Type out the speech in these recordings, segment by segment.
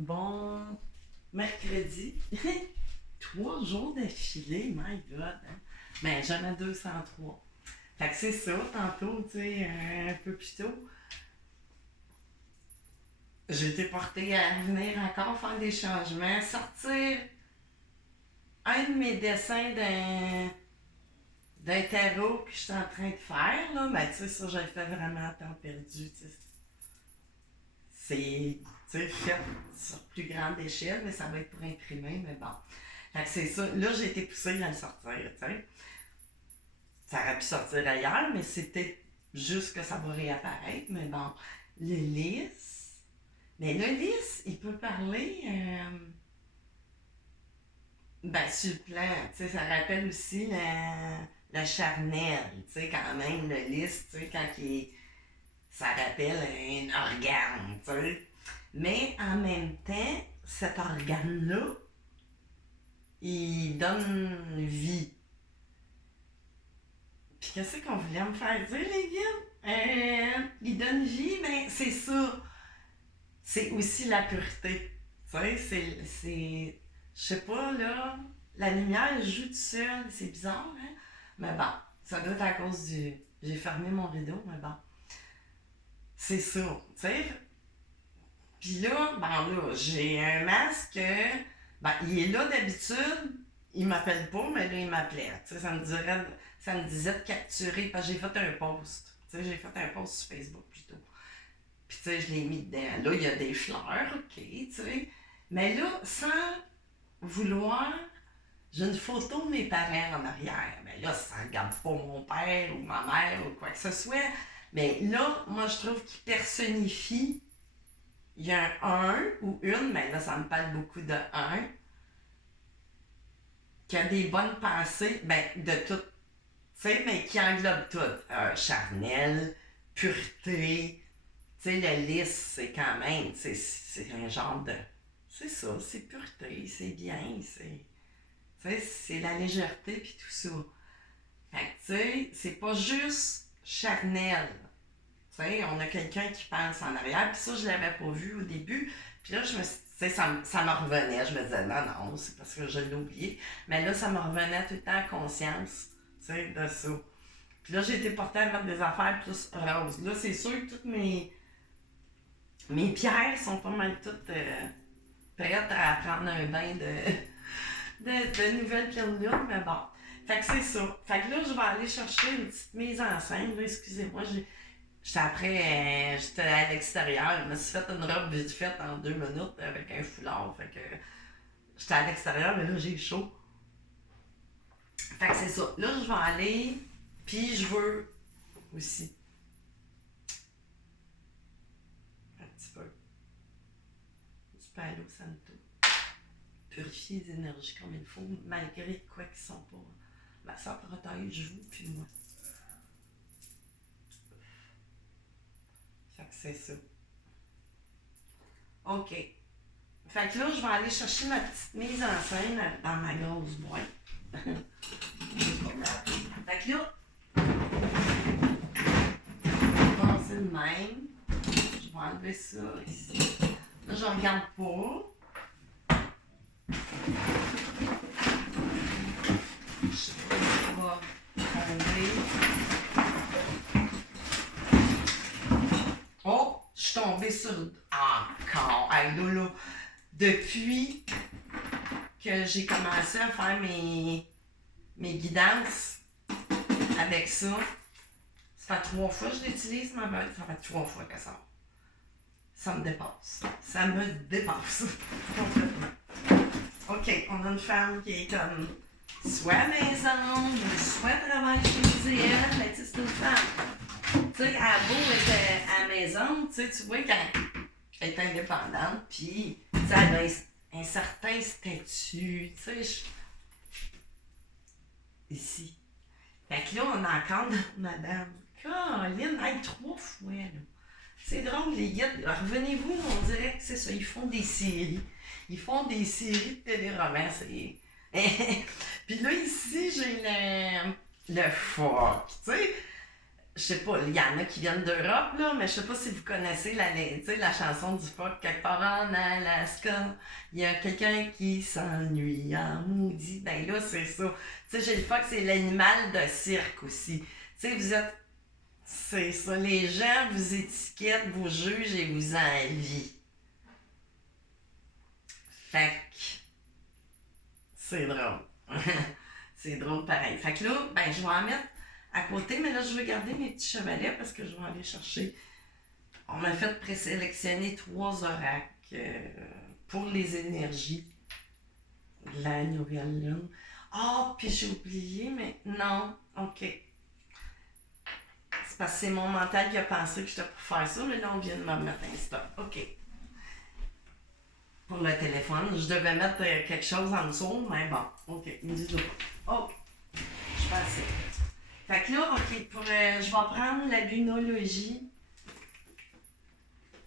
Bon mercredi. 3 jours d'affilée, my God. Hein? Ben, j'en ai 203. Fait que c'est ça, tantôt, tu sais, un peu plus tôt. J'ai été portée à venir encore faire des changements, sortir un de mes dessins d'un tarot que je suis en train de faire, là. Ben, tu sais, ça, j'ai fait vraiment à temps perdu, tu sais. C'est, tu sais, fait sur plus grande échelle, mais ça va être pour imprimer, mais bon. Fait que c'est ça. Là, j'ai été poussée à le sortir, tu sais. Ça aurait pu sortir ailleurs, mais c'était juste que ça va réapparaître. Mais bon, le lys. Mais le lys, il peut parler, ben, sur le plan, tu sais, ça rappelle aussi la charnelle, tu sais, quand même, le lys, tu sais, ça rappelle un organe, tu sais. Mais en même temps, cet organe-là, il donne vie. Puis qu'est-ce qu'on voulait me faire dire, les gars? Il donne vie, mais c'est ça. C'est aussi la pureté. Tu sais, je sais pas, là, la lumière joue tout seul, c'est bizarre, hein? Mais bon, ça doit être à cause du... J'ai fermé mon rideau, mais bon. C'est ça, tu sais. Puis là, ben là, j'ai un masque, ben, il est là d'habitude, il m'appelle pas, mais là, il m'appelait. Tu sais, ça me disait de capturer, parce que j'ai fait un post. Tu sais, j'ai fait un post sur Facebook plutôt. Puis tu sais, je l'ai mis dedans. Là, il y a des fleurs, ok, tu sais. Mais là, sans vouloir, j'ai une photo de mes parents en arrière. Mais là, ça regarde pas mon père ou ma mère ou quoi que ce soit. Mais là, moi, je trouve qu'il personnifie. Il y a un ou une, mais là, ça me parle beaucoup de un, qui a des bonnes pensées, ben, de tout, tu sais, mais qui englobe tout. Charnel, pureté, tu sais, le lys, c'est quand même, c'est un genre de. C'est ça, c'est pureté, c'est bien, tu sais, c'est la légèreté puis tout ça. Fait que, tu sais, c'est pas juste charnel. Tu sais, on a quelqu'un qui pense en arrière, puis ça, je l'avais pas vu au début. Puis là, je me suis, tu sais, ça me revenait. Je me disais, non, non, c'est parce que je l'ai oublié. Mais là, ça me revenait tout le temps à conscience, tu sais, de ça. Puis là, j'ai été portée à mettre des affaires plus roses. Là, c'est sûr que toutes mes pierres sont pas mal toutes prêtes à prendre un bain de nouvelles pierres, mais bon. Fait que c'est ça. Fait que là, je vais aller chercher une petite mise en scène. Là, excusez-moi, j'étais à l'extérieur. Je me suis fait une robe vite faite en 2 minutes avec un foulard. Fait que j'étais à l'extérieur, mais là, j'ai chaud. Fait que c'est ça. Là, je vais aller. Puis je veux aussi un petit peu du Palo Santo. Purifier les énergies comme il faut, malgré quoi qu'ils sont pas. Ben, ça protège vous puis moi. Fait que c'est ça. OK. Fait que là, je vais aller chercher ma petite mise en scène dans ma grosse boîte. Fait que là, je vais passer de même. Je vais enlever ça ici. Là, je regarde pas. Je vais tomber. Oh, je suis tombée sur... Encore. Hey, là, depuis que j'ai commencé à faire mes guidances avec ça, ça fait 3 fois que je l'utilise, ma belle. Ça fait 3 fois que ça me dépasse. Ça me dépasse complètement. OK, on a une femme qui est comme soit à la maison, soit travaille chez elle, mais tu sais, c'est une femme. Tu sais, elle a beau être à la maison, tu vois qu'elle est indépendante, puis elle a un certain statut, tu sais, ici. Fait que là, on a encore notre madame. Caroline, elle 3 fois, là. C'est drôle, les guides. Revenez-vous, on dirait que c'est ça. Ils font des séries. Ils font des séries de téléromans. Puis là, ici, j'ai le phoque. Tu sais, je sais pas, il y en a qui viennent d'Europe, là, mais je sais pas si vous connaissez tu sais, la chanson du phoque, quelque part en Alaska, il y a quelqu'un qui s'ennuie en maudit. Ben là, c'est ça. Tu sais, j'ai le phoque, c'est l'animal de cirque aussi. Tu sais, vous êtes. C'est ça. Les gens vous étiquettent, vous jugent et vous envient. Fait que c'est drôle. C'est drôle pareil. Fait que là, ben, je vais en mettre à côté, mais là, je vais garder mes petits chevalets parce que je vais aller chercher. On m'a fait présélectionner 3 oracles pour les énergies de la nouvelle lune. Ah, puis j'ai oublié, mais non. OK. C'est parce que c'est mon mental qui a pensé que j'étais pour faire ça, mais là, on vient de me remettre un stop. OK. Pour le téléphone, je devais mettre quelque chose en dessous, mais bon. OK. Ils me disent pas. OK. Je fais assez. Fait que là, OK, je vais prendre la lunologie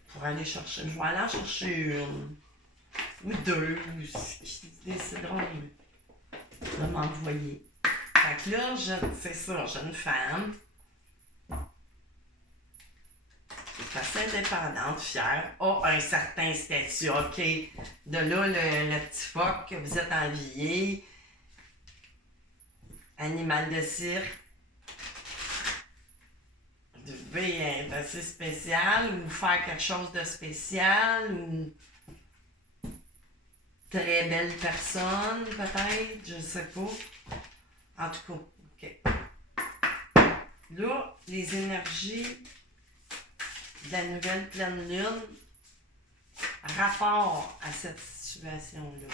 pour aller chercher. Je vais aller en chercher une ou deux. Ils décideront de m'envoyer. Fait que là, c'est ça, jeune femme. Qui est assez indépendante, fière, a un certain statut. OK. De là, le petit phoque que vous êtes envié. Animal de cirque. Vous devez être assez spécial ou faire quelque chose de spécial ou très belle personne peut-être, je sais pas. En tout cas, OK. Là, les énergies de la nouvelle pleine lune, rapport à cette situation-là.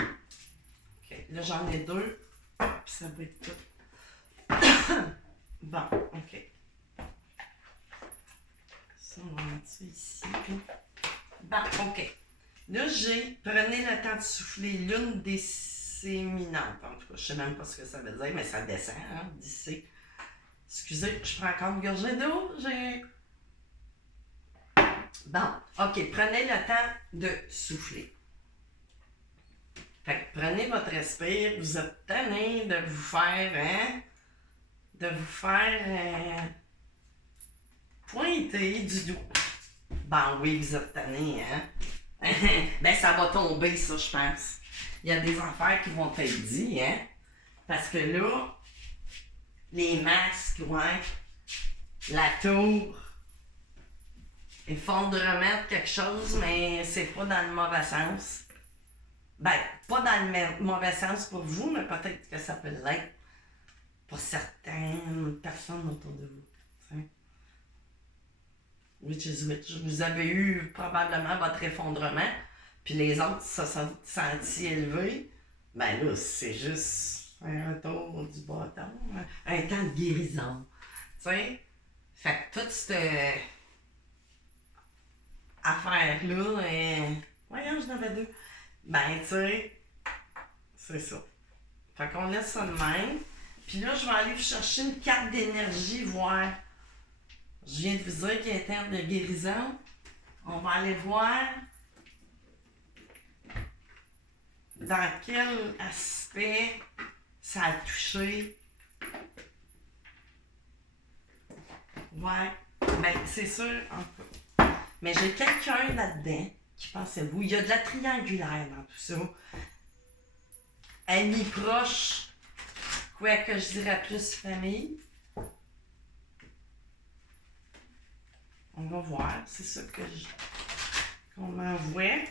OK. Là, j'en ai 2, puis ça va être tout. Bon, OK. Ça, on va mettre ça ici. Puis... Bon, OK. Là, prenez le temps de souffler lune disséminante. En tout cas, je sais même pas ce que ça veut dire, mais ça descend, hein, d'ici. Excusez, je prends encore une gorgée d'eau. Bon, OK, prenez le temps de souffler. Fait que prenez votre respire. Vous êtes tanné de vous faire, hein, pointer du doigt. Ben oui, vous êtes tanné, hein. Ben ça va tomber, ça, je pense. Il y a des affaires qui vont être dites, hein. Parce que là, les masques, ouais, la tour, ils font de remettre quelque chose, mais c'est pas dans le mauvais sens. Ben, pas dans le mauvais sens pour vous, mais peut-être que ça peut l'être pour certaines personnes autour de vous. T'sais. Which is which. Vous avez eu probablement votre effondrement, puis les autres se sont sentis élevés. Ben là, c'est juste un retour du bâton, un temps de guérison. Tu sais? Fait que toute cette affaire-là, voyons, j'en avais 2. Ben, tu sais, c'est ça. Fait qu'on laisse ça de même. Puis là, je vais aller vous chercher une carte d'énergie, voir. Je viens de vous dire qu'il y a un terme de guérison. On va aller voir dans quel aspect ça a touché. Ouais, ben c'est sûr, en tout. Mais j'ai quelqu'un là-dedans qui pense à vous. Il y a de la triangulaire dans tout ça. Amis proches, quoi que je dirais plus famille. On va voir, c'est ça qu'on m'envoie.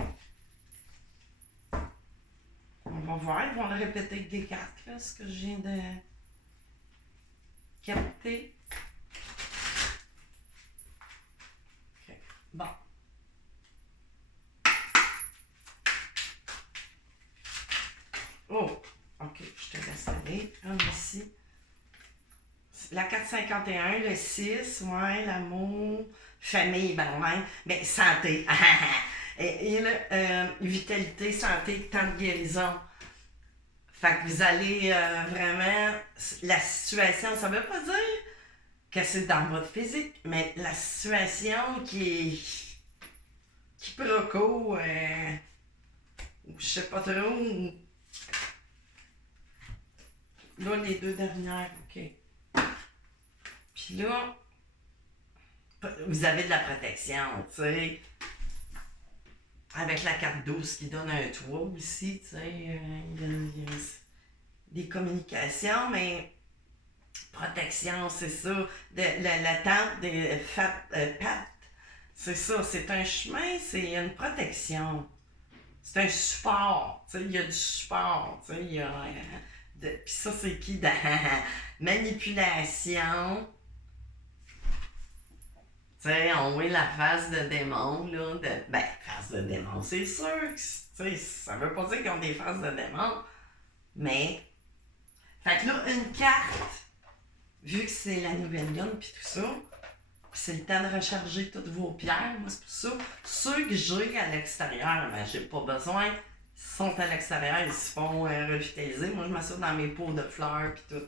On va voir, ils vont le répéter avec des cartes, là, ce que je viens de capter. OK, bon. Oh, OK, je te laisse aller. Un ici. La carte 51, le 6, ouais, l'amour, famille, ben ouais, ben santé. Et là, vitalité, santé, temps de guérison. Fait que vous allez vraiment, la situation, ça veut pas dire que c'est dans votre physique, mais la situation qui proco, ou je sais pas trop, là, les 2 dernières, OK. Puis Puis là, vous avez de la protection, tu sais. Avec la carte 12 qui donne un toit aussi, tu sais. Il y a des communications, mais protection, c'est ça. La tente des pattes, c'est ça. C'est un chemin, c'est une protection. C'est un support, tu sais. Il y a du support, tu sais. Il y a. Puis ça, c'est qui? De manipulation. Tu sais, on voit la face de démon, là. Face de démon, c'est sûr que, tu sais, ça veut pas dire qu'ils ont des faces de démon, mais. Fait que là, une carte, vu que c'est la nouvelle lune pis tout ça, c'est le temps de recharger toutes vos pierres, moi, c'est pour ça. Ceux que j'ai à l'extérieur, ben, j'ai pas besoin. Ils sont à l'extérieur, ils se font revitaliser. Moi, je m'assure dans mes pots de fleurs pis tout.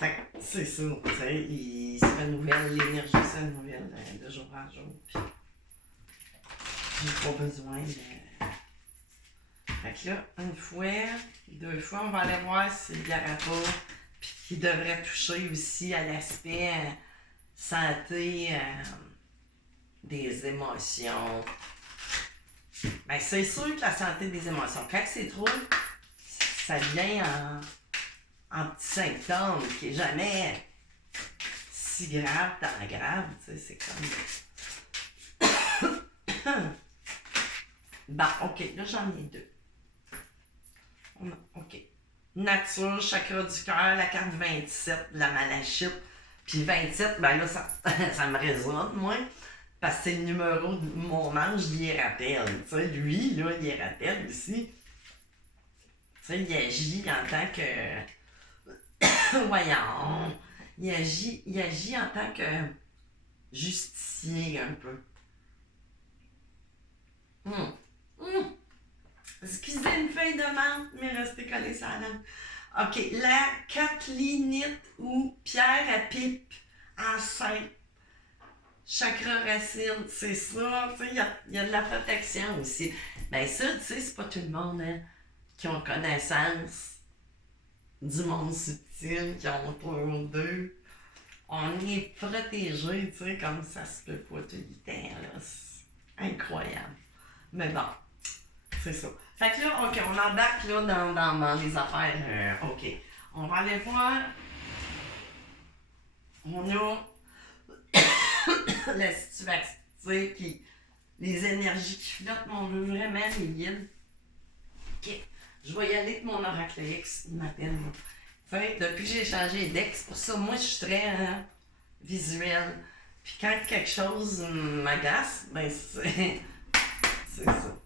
Fait que c'est ça, tu sais, il se renouvelle, l'énergie se renouvelle de jour en jour. Puis j'ai pas besoin de. Fait que là, une fois, 2 fois, on va aller voir s'il n'y aura pas. Puis qui devrait toucher aussi à l'aspect santé des émotions. Ben, c'est sûr que la santé des émotions, quand c'est trop, ça vient en petits symptômes qui est jamais si grave dans grave, tu sais, c'est comme. Bon, ok, là j'en ai 2. Ok. Nature, chakra du cœur, la carte 27, la malachite. Puis 27, ben là, ça me résonne, moi, parce que c'est le numéro de mon ange, il y rappelle. Tu sais, lui, là, il y rappelle aussi. Tu sais, il agit en tant que. Voyons. Il agit en tant que justicier un peu. Excusez une feuille de menthe, mais restez collé sur la langue. OK, la catlinite ou pierre à pipe enceinte. Chakra racine, c'est ça. Tu sais, il y a de la protection aussi. Ben ça, tu sais, c'est pas tout le monde qui ont connaissance du monde subtil, qui ont peur d'eux. On est protégé, tu sais, comme ça se peut pas tout le temps, là. C'est incroyable. Mais bon, c'est ça. Fait que là, OK, on embarque là dans les affaires. OK. On va aller voir. On a la situation, tu sais, les énergies qui flottent, mais on veut vraiment les guides. OK. Je vais y aller avec mon oracle X, il m'appelle. Fait depuis que j'ai changé les decks, pour ça, moi, je suis très visuel. Puis quand quelque chose m'agace, ben c'est ça.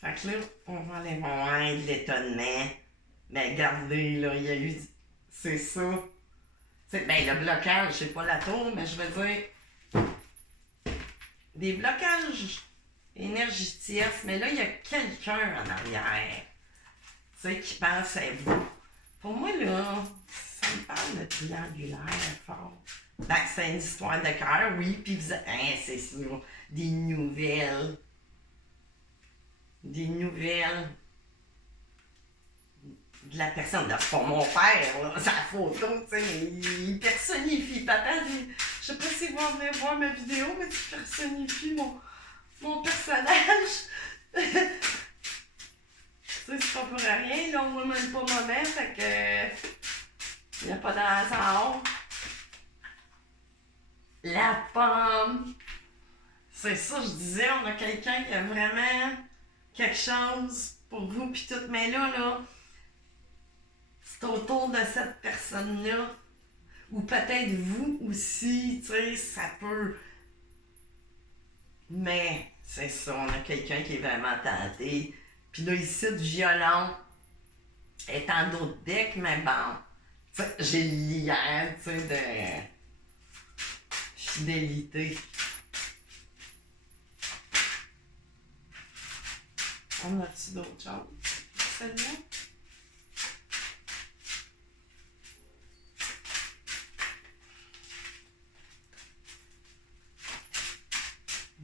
Fait que là, on va aller voir de l'étonnement. Ben regardez, là, il y a eu. C'est ça. T'sais, ben le blocage, c'est pas la tour, mais je veux dire. Des blocages énergétiques, mais là, il y a quelqu'un en arrière. Tu sais, qui pense à vous. Pour moi, là, ça me parle de triangulaire fort. Ben, c'est une histoire de cœur, oui, puis vous êtes. Hein, c'est sûr. Des nouvelles. Des nouvelles de la personne. Là, c'est pas mon père, là, sa photo, tu sais, mais il personnifie. Papa, je sais pas si vous venez voir ma vidéo, mais tu personnifies mon personnage. Tu sais, c'est pas pour rien, là, on voit même pas maman, fait que. Il n'y a pas de hasard. La pomme. C'est ça, je disais, on a quelqu'un qui a vraiment quelque chose pour vous, pis tout. Mais là, c'est autour de cette personne-là. Ou peut-être vous aussi, tu sais, ça peut. Mais c'est ça, on a quelqu'un qui est vraiment tenté. Puis là, ici, du violon est en d'autres decks, mais bon. J'ai l'hier, tu sais, de fidélité. On a-tu d'autres choses? Celle-là?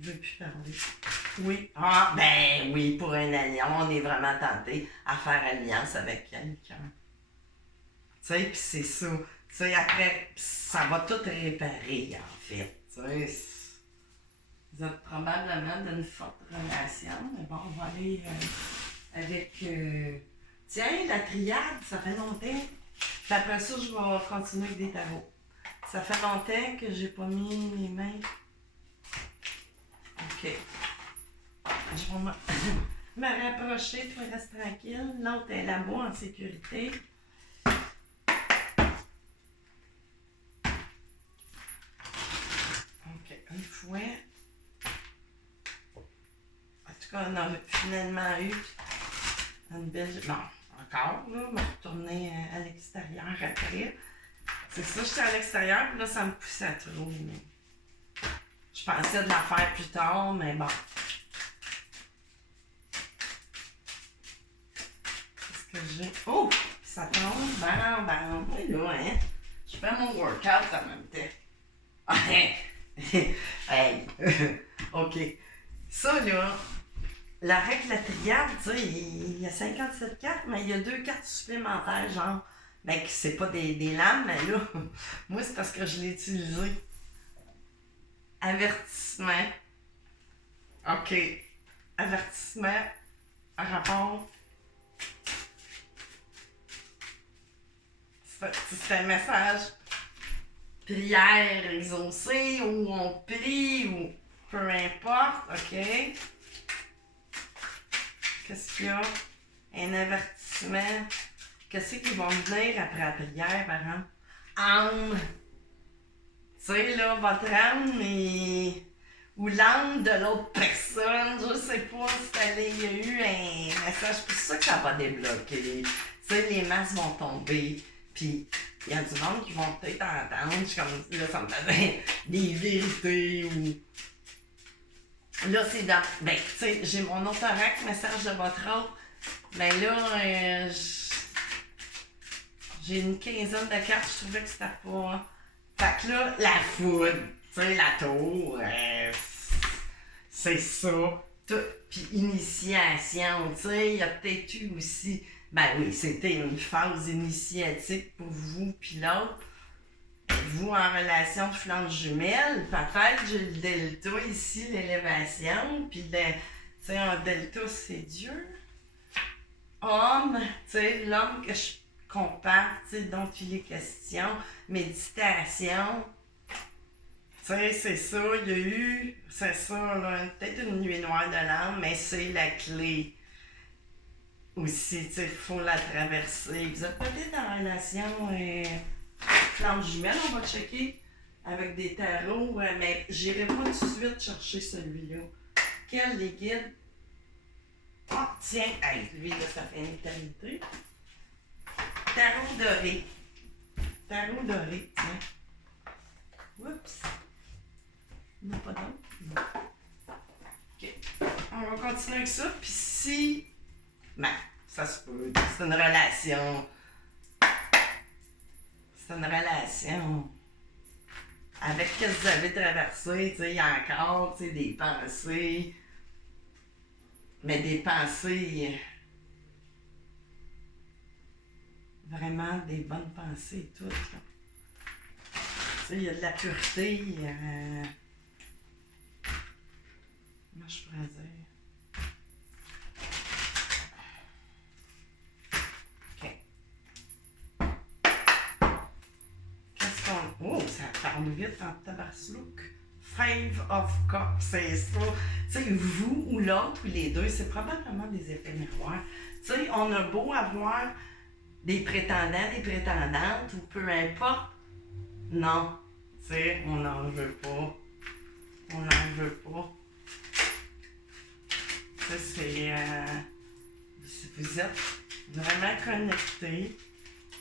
Je veux plus parler. Oui. Ah, ben oui, pour un alliance, on est vraiment tenté à faire alliance avec quelqu'un. Tu sais, puis c'est ça. Tu sais, après, ça va tout réparer, en fait. Tu sais, vous êtes probablement d'une forte relation, mais bon, on va aller avec... Tiens, la triade, ça fait longtemps. Puis après ça, je vais continuer avec des tarots. Ça fait longtemps que j'ai pas mis mes mains. OK. Je vais me rapprocher, toi reste tranquille. L'autre est là-bas en sécurité. OK, un fouet. En tout cas, on a finalement eu une belle... Non, encore, là, on va retourner à l'extérieur après. C'est ça, j'étais à l'extérieur, puis là, ça me poussait trop. Je pensais de la faire plus tard, mais bon. Qu'est-ce que j'ai? Oh! Ça tombe, bam, bam. Et là, hein? Je fais mon workout en même temps. Hey! OK. Ça, là, la règle de la triade, tu sais, il y a 57 cartes, mais il y a 2 cartes supplémentaires, genre. Ben, c'est pas des lames, mais là, moi, c'est parce que je l'ai utilisé. Avertissement. OK. Avertissement. Rapport. C'est un message. Prière exaucée, ou on prie, ou peu importe. OK. Qu'est-ce qu'il y a? Un avertissement. Qu'est-ce qu'ils vont me dire après la prière, par exemple? Âme. Tu sais, là, votre âme est... ou l'âme de l'autre personne, je sais pas si il y a eu un message. C'est pour ça que ça va débloquer. Tu sais, les masques vont tomber. Puis, il y a du monde qui vont peut-être entendre. Je suis comme, là, ça me fait des vérités ou... Là, c'est dans... Ben, tu sais, j'ai mon autorac, message de votre autre. Ben là, j'ai une quinzaine de cartes, je trouvais que c'était pas... Fait que là, la foudre, tu sais, la tour, c'est ça. Puis initiation, tu sais, il y a peut-être eu aussi... Ben oui, c'était une phase initiatique pour vous puis l'autre. Vous en relation de flanche jumelle, peut-être j'ai le delta ici, l'élévation, puis tu sais, un delta c'est Dieu. Homme, tu sais, l'homme que je compare, tu sais, dont il est question, méditation, tu sais, c'est ça, il y a eu, c'est ça, là, peut-être une nuit noire de l'âme, mais c'est la clé aussi, tu sais, il faut la traverser. Vous êtes peut-être en relation flanche jumelle, on va checker avec des tarots, mais j'irai pas tout de suite chercher celui-là. Quel les guides? Oh, tiens, hey, lui, là, ça fait une éternité. Tarot doré. Tarot doré, tiens. Oups. Il n'y en a pas d'autre? Non. OK. On va continuer avec ça. Puis si... Ben, ça se peut. C'est une relation. C'est une relation. Avec ce que vous avez traversé, tu sais, il y a encore, tu sais, des pensées. Mais des pensées... Vraiment des bonnes pensées, toutes. Tu sais, il y a de la pureté. Comment je pourrais dire? OK. Qu'est-ce qu'on... Oh, ça parle vite en tabarslouk. Five of Cups, c'est ça. Tu sais, vous ou l'autre ou les deux, c'est probablement des effets miroirs. Tu sais, on a beau avoir des prétendants, des prétendantes, ou peu importe. Non, tu sais, on n'en veut pas. On n'en veut pas. Ça, c'est... vous êtes vraiment connectés.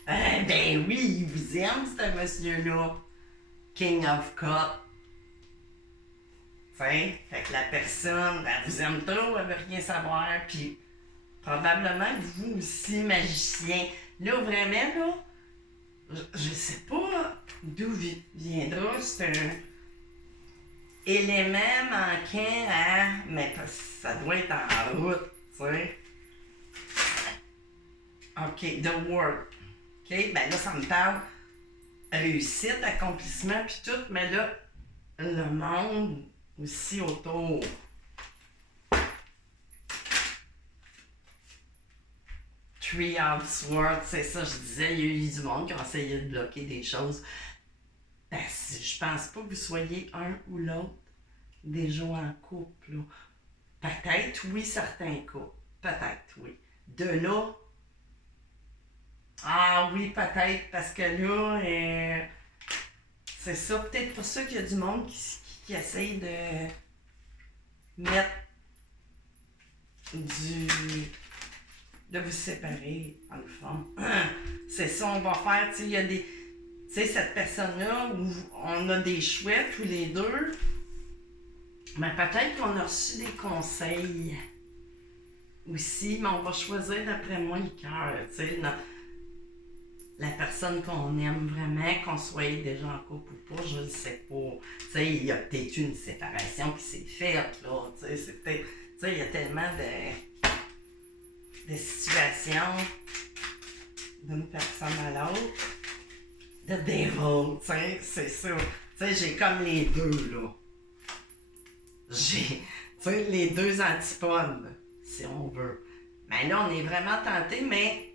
Ben oui, il vous aime, ce monsieur-là. King of Cups. Tu sais, fait que la personne, elle vous aime trop, elle veut rien savoir, puis probablement que vous aussi, magicien. Là, vraiment, là, je sais pas d'où viendra ce élément manquant à... Mais ça doit être en route, tu sais. OK, the work. OK, ben là, ça me parle réussite, accomplissement, puis tout, mais là, le monde aussi autour. Tree of Swords, c'est ça, je disais, il y a eu du monde qui a essayé de bloquer des choses. Ben, je pense pas que vous soyez un ou l'autre déjà en couple. Là. Peut-être, oui, certains couples. Peut-être, oui. De là, ah oui, peut-être, parce que là, c'est ça, peut-être pour ça qu'il y a du monde qui essaye de mettre de vous séparer, dans le fond. C'est ça, on va faire, tu sais, il y a des... Tu sais, cette personne-là, où on a des choix tous les deux, mais peut-être qu'on a reçu des conseils aussi, mais on va choisir d'après moi le cœur, tu sais, la personne qu'on aime vraiment, qu'on soit déjà en couple ou pas, je ne sais pas. Tu sais, il y a peut-être une séparation qui s'est faite, là, tu sais, c'est peut-être... Tu sais, il y a tellement de situations d'une personne à l'autre. The devil, tu sais, c'est ça. Tu sais, j'ai comme les deux, là. J'ai, tu sais, les deux antipodes, si on veut. Mais là, on est vraiment tenté, mais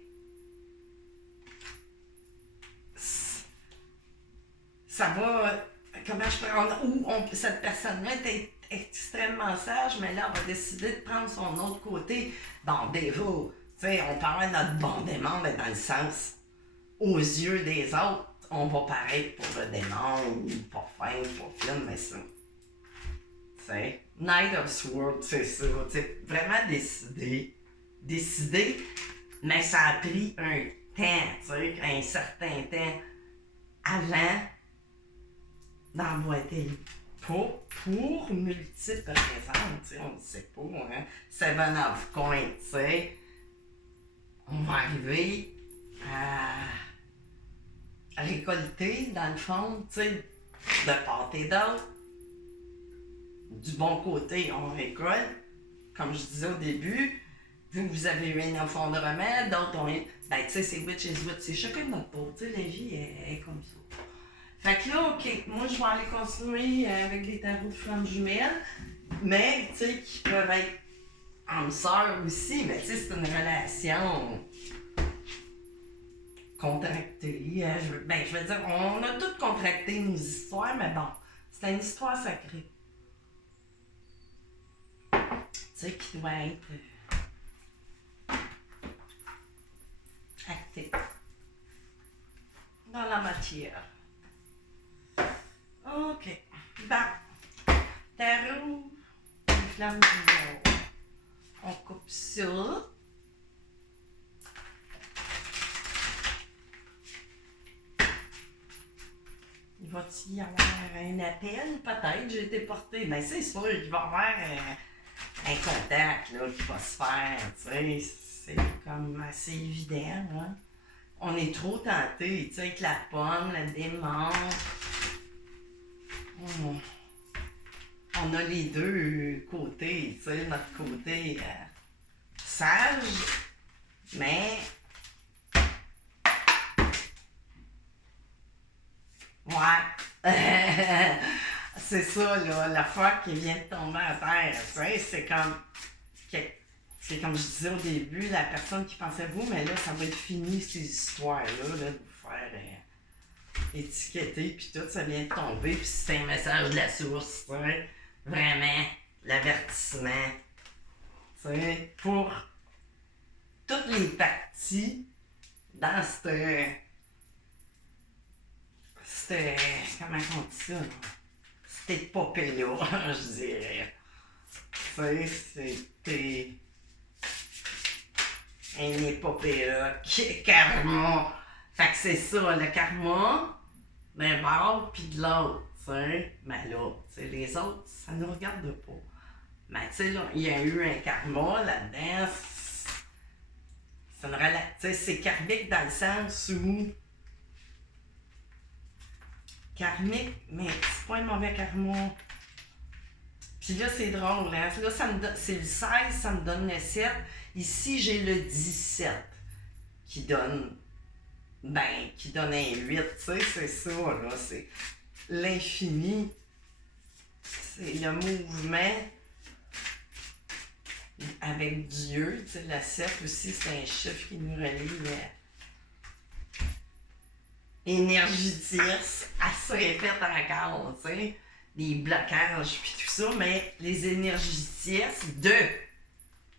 ça va, comment je prends, où cette personne-là est extrêmement sage, mais là, on va décider de prendre son autre côté. Bon, devil, tu sais, on parle de notre bon démon, mais dans le sens, aux yeux des autres, on va paraître pour le démon, pas fin, pas fine, mais ça. Tu sais, Knight of Swords, c'est ça. Tu sais, vraiment décider, mais ça a pris un temps, tu sais, un certain temps avant d'emboîter le pas pour multiples raisons, tu sais, on ne sait pas, hein. Seven of Coins, tu sais, on va arriver à récolter, dans le fond, tu sais, de part et d'autre. Du bon côté, on récolte, comme je disais au début, vous avez eu un effondrement, d'autres ont eu... Ben, tu sais, c'est witch is witch, c'est chacun de notre peau, tu sais, la vie est comme ça. Fait que là, ok, moi je vais aller continuer avec des tarots de flammes jumelles, mais, tu sais, qui peuvent être âmes sœurs aussi, mais tu sais, c'est une relation contractée. Je veux dire, on a toutes contracté nos histoires, mais bon, c'est une histoire sacrée. Tu sais, qui doit être actée dans la matière. Ok. Bon. Tarot, les flammes du jour. On coupe ça. Il va-t-y avoir un appel? Peut-être, j'ai été portée. Mais c'est sûr, il va y avoir un contact là, qui va se faire. Tu sais, c'est comme assez évident. Hein? On est trop tentés, tu sais, avec la pomme, la démon. On a les deux côtés, tu sais, notre côté sage, mais ouais, c'est ça, là, la fois qui vient de tomber à terre, tu sais, c'est comme je disais au début, la personne qui pensait vous, mais là, ça va être fini, ces histoires-là, là, de vous faire étiqueter, puis tout, ça vient de tomber, puis c'est un message de la source, tu sais, vraiment, l'avertissement, tu sais, pour toutes les parties dans cette comment on dit ça, cette épopée-là, je dirais. Tu sais, c'était une épopée-là, qui est karma. Fait que c'est ça, le karma, d'un bord puis de l'autre, tu sais. Mais là, tu sais, les autres, ça ne nous regarde pas. Mais tu sais, là, il y a eu un karma là-dedans, c'est une relation, tu sais, c'est karmique dans le sens où karmique, mais c'est pas un mauvais karma. Puis là, c'est drôle, hein? Là, c'est le 16, ça me donne le 7. Ici, j'ai le 17 qui donne ben, qui donne un 8, tu sais, c'est ça, là, c'est l'infini, c'est le mouvement avec Dieu, tu sais, le 7 aussi, c'est un chiffre qui nous relie à énergie tierce, elle se répète encore, tu sais, des blocages, puis tout ça, mais les énergies tierces de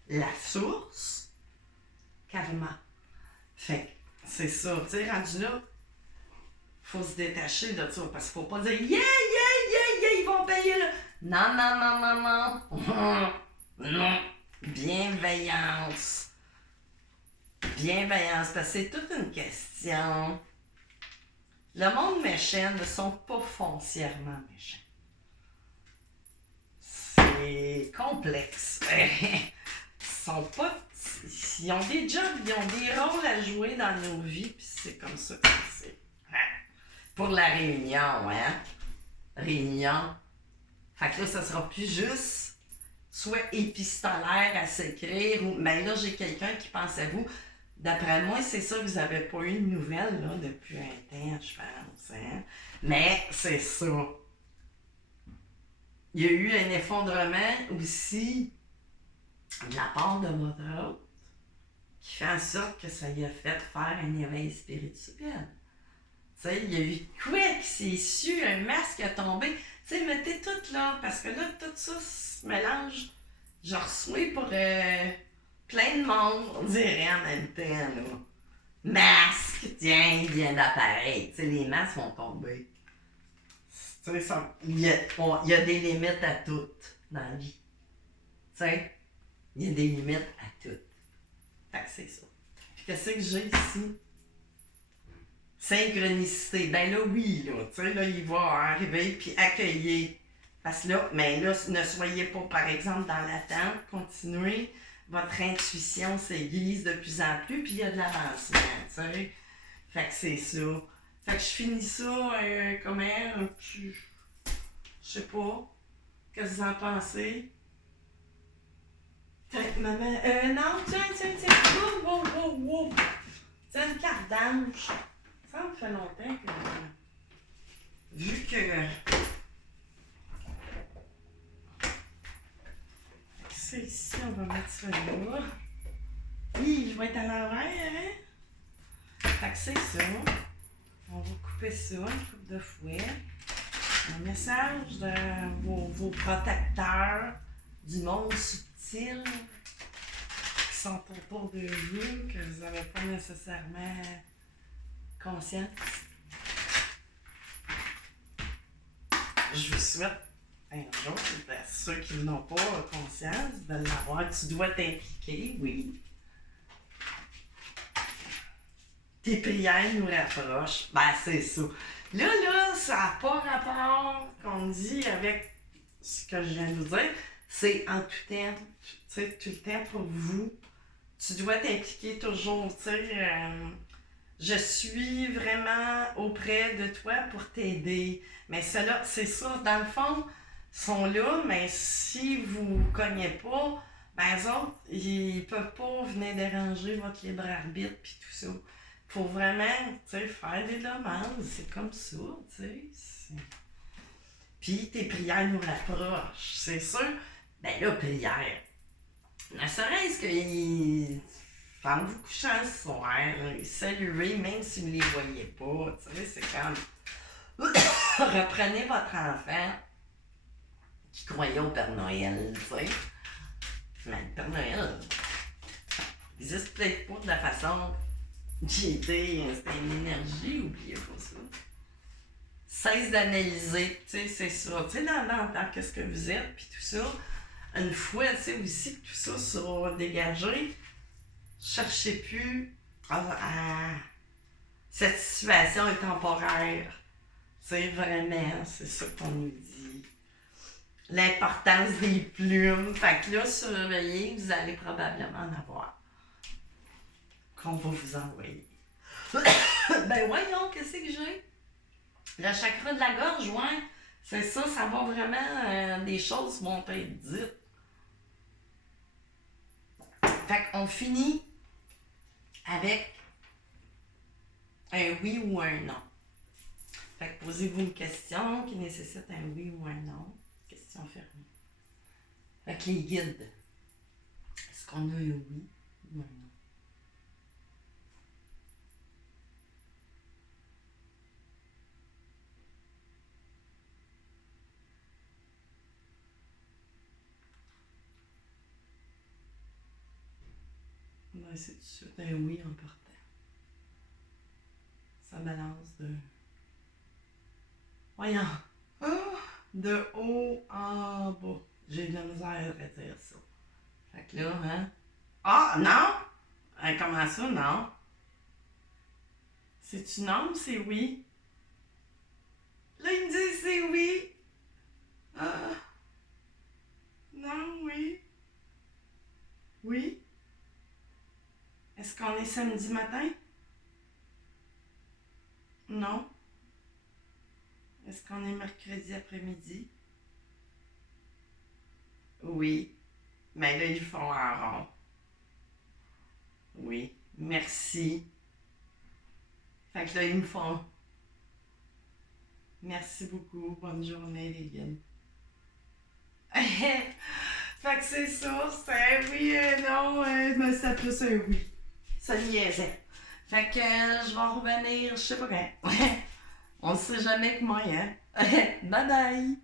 la source, karma. Fait que c'est ça, tu sais, rendu là, faut se détacher de ça, parce qu'il faut pas dire yeah, yeah, yeah, yeah, ils vont payer là. Non, non, non, non, non. Non. Bienveillance. Bienveillance, parce que c'est toute une question. Le monde méchant ne sont pas foncièrement méchants. C'est complexe. Ils sont pas. Ils ont des jobs, ils ont des rôles à jouer dans nos vies, puis c'est comme ça que c'est. Pour la réunion, hein? Réunion. Fait que là, ça sera plus juste soit épistolaire à s'écrire ou. Mais là, j'ai quelqu'un qui pense à vous. D'après moi, c'est ça que vous n'avez pas eu de nouvelles là, depuis un temps, je pense. Hein? Mais c'est ça. Il y a eu un effondrement aussi de la part de votre hôte qui fait en sorte que ça lui a fait faire un éveil spirituel. Tu sais, il y a eu quoi qui s'est su, un masque a tombé. Tu sais, mettez tout là, parce que là, tout ça se mélange. Je reçois pour plein de monde, on dirait en même temps, là. Masque, tiens, il vient d'apparaître. Tu sais, les masques vont tomber. Tu sais, il y a des limites à toutes dans la vie. Tu sais, il y a des limites à toutes. Fait que c'est ça. Puis qu'est-ce que j'ai ici? Synchronicité. Ben là, oui, là, tu sais, là, il va arriver puis accueillir. Parce que là, mais là, ne soyez pas, par exemple, dans l'attente, continuez. Votre intuition s'aiguise de plus en plus, puis il y a de l'avancement, tu sais. Fait que c'est ça. Fait que je finis ça comme un petit. Je sais pas. Qu'est-ce que vous en pensez? Maman. Non, tiens. Wow. Tiens, une carte d'ange. Ça me fait longtemps que. Vu que. C'est ici, on va mettre ça là. Oui, je vais être à l'envers, hein? Fait que c'est ça. On va couper ça une coupe de fouet. Un message de vos protecteurs du monde subtil qui sont autour de vous, que vous n'avez pas nécessairement conscience. Je vous souhaite un jour, à ceux qui n'ont pas conscience de l'avoir, tu dois t'impliquer, oui. Tes prières nous rapprochent. Ben, c'est ça. Là, ça n'a pas rapport, qu'on dit, avec ce que je viens de vous dire. C'est en tout temps. Tu sais, tout le temps pour vous. Tu dois t'impliquer toujours. Tu sais, je suis vraiment auprès de toi pour t'aider. Mais cela, c'est ça. Dans le fond, sont là, mais si vous ne cognez pas, ben, eux autres, ils peuvent pas venir déranger votre libre arbitre puis tout ça. Faut vraiment, tu sais, faire des demandes, c'est comme ça, tu sais. Puis tes prières nous rapprochent, c'est sûr. Ben là, prière. Ne serait-ce que quand vous couchez le soir, saluez, même si vous ne les voyez pas, tu sais, c'est comme. Reprenez votre enfant qui croyait au Père Noël, tu sais. Mais le Père Noël n'existe peut-être pas de la façon. C'était une énergie, oubliez pas ça. Cesse d'analyser, tu sais, c'est ça. Tu sais, dans qu'est-ce que vous êtes, puis tout ça. Une fois, tu sais, aussi que tout ça sera dégagé, cherchez plus cette situation est temporaire. C'est vraiment, c'est ça qu'on nous dit. L'importance des plumes. Fait que là, surveillez, vous allez probablement en avoir. Qu'on va vous envoyer. Ben voyons, qu'est-ce que j'ai? Le chakra de la gorge, ouais. C'est ça, ça va vraiment, des choses vont être dites. Fait qu'on finit avec Un oui ou un non. Fait que posez-vous une question qui nécessite un oui ou un non. Question fermée. Fait que les guides, est-ce qu'on a un oui ou un non? On va essayer tout de suite un oui en partant. Ça balance de... Voyons. Ah, de haut en bas. J'ai de la misère à dire ça. Fait que là, hein? Ah, non! Comment ça, non? C'est-tu non ou c'est oui? Là, il me dit c'est oui. Ah, non, oui. Oui. Est-ce qu'on est samedi matin? Non. Est-ce qu'on est mercredi après-midi? Oui. Mais là, ils font en rond. Oui. Merci. Fait que là, ils me font. Merci beaucoup. Bonne journée, les gars. Fait que c'est ça, c'est oui, non, mais c'est plus un oui. Ça niaisait. Fait que je vais en revenir, je sais pas quand. On ne sait jamais que moi, hein. Bye bye!